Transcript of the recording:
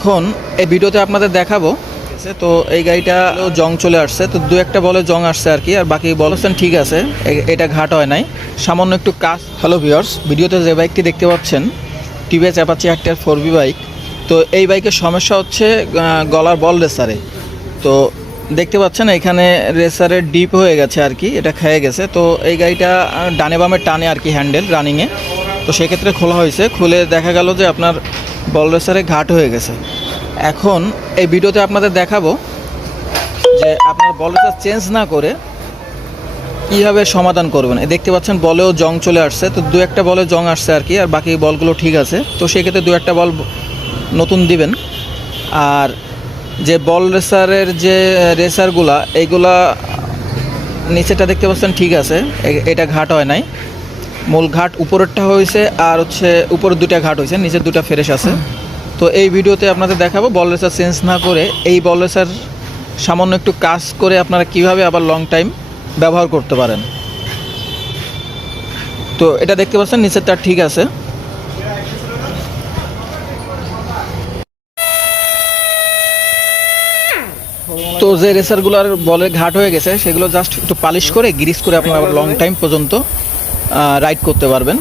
এখন এই ভিডিওতে আপনাদের দেখাবো। তো এই গাড়িটা জং চলে আসছে, তো দু একটা বলে জং আসছে আর কি, আর বাকি বলছেন ঠিক আছে, এটা ঘাট হয় নাই, সামান্য একটু কাজ। হ্যালো ভিউয়ার্স, ভিডিওতে যে বাইকটি দেখতে পাচ্ছেন টিভিএস অ্যাপাচি একটা 4B বাইক। তো এই বাইকের সমস্যা হচ্ছে গলার বল রেসারে। তো দেখতে পাচ্ছেন এখানে রেসারের ডিপ হয়ে গেছে আর কি, এটা খেয়ে গেছে। তো এই গাড়িটা ডানে বামে টানে আর কি হ্যান্ডেল রানিংয়ে, তো সেক্ষেত্রে খোলা হয়েছে, খুলে দেখা গেল যে আপনার বল রেসারে ঘাট হয়ে গেছে। এখন এই ভিডিওতে আপনাদের দেখাবো যে আপনার বল রেসার চেঞ্জ না করে কীভাবে সমাধান করবেন। দেখতে পাচ্ছেন বলেও জং চলে আসছে, তো দু একটা বলে জং আসছে আর কি, আর বাকি বলগুলো ঠিক আছে। তো সেক্ষেত্রে দু একটা বল নতুন দিবেন। আর যে বল রেসারের যে রেসারগুলা, এইগুলা নিচেটা দেখতে পাচ্ছেন ঠিক আছে, এটা ঘাট হয় নাই। মূল ঘাট উপরেরটা হয়েছে, আর হচ্ছে উপরের দুটা ঘাট হয়েছে, নিচের দুটা ফ্রেশ আছে। তো এই ভিডিওতে আপনাদের দেখাবো বল রেসার চেঞ্জ না করে এই বল রেসার সামান্য একটু কাজ করে আপনারা কিভাবে আবার লং টাইম ব্যবহার করতে পারেন। তো এটা দেখতে পাচ্ছেন নিচেরটা ঠিক আছে। তো যে রেসারগুলোর বলের ঘাট হয়ে গেছে সেগুলো জাস্ট একটু পালিশ করে গ্রিস করে আপনারা আবার লং টাইম পর্যন্ত রাইড করতে পারবেন।